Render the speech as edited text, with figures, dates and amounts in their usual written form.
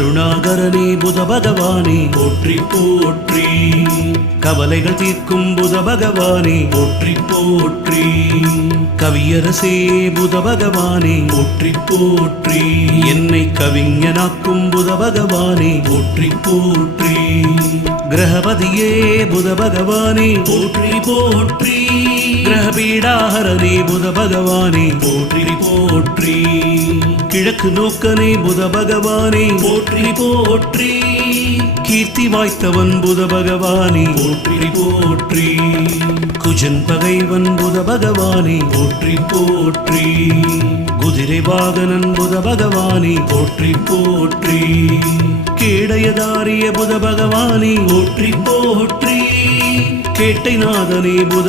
கருணாகரனே புத பகவானே போற்றி போற்றி கவலைகள் தீர்க்கும் புத பகவானே போற்றி போற்றி கவியரசே புத பகவானே போற்றி போற்றி என்னை கவிஞனாக்கும் புத பகவானே போற்றி போற்றி கிரகபதியே புத பகவானே போற்றி போற்றி கிரகபீடாஹரனே புத பகவானே போற்றி போற்றி கிழக்கு நோக்கனே புத பகவானே போற்றி போற்றி கீர்த்தி வாய்த்தவன் புத பகவானே போற்றி போற்றி குஜன் பகைவன் புத பகவானே போற்றி போற்றி குதிரை வாகனன் புத பகவானே போற்றி போற்றி கேடயதாரிய புத பகவானே போற்றி போற்றி கேட்டை நாதனே புத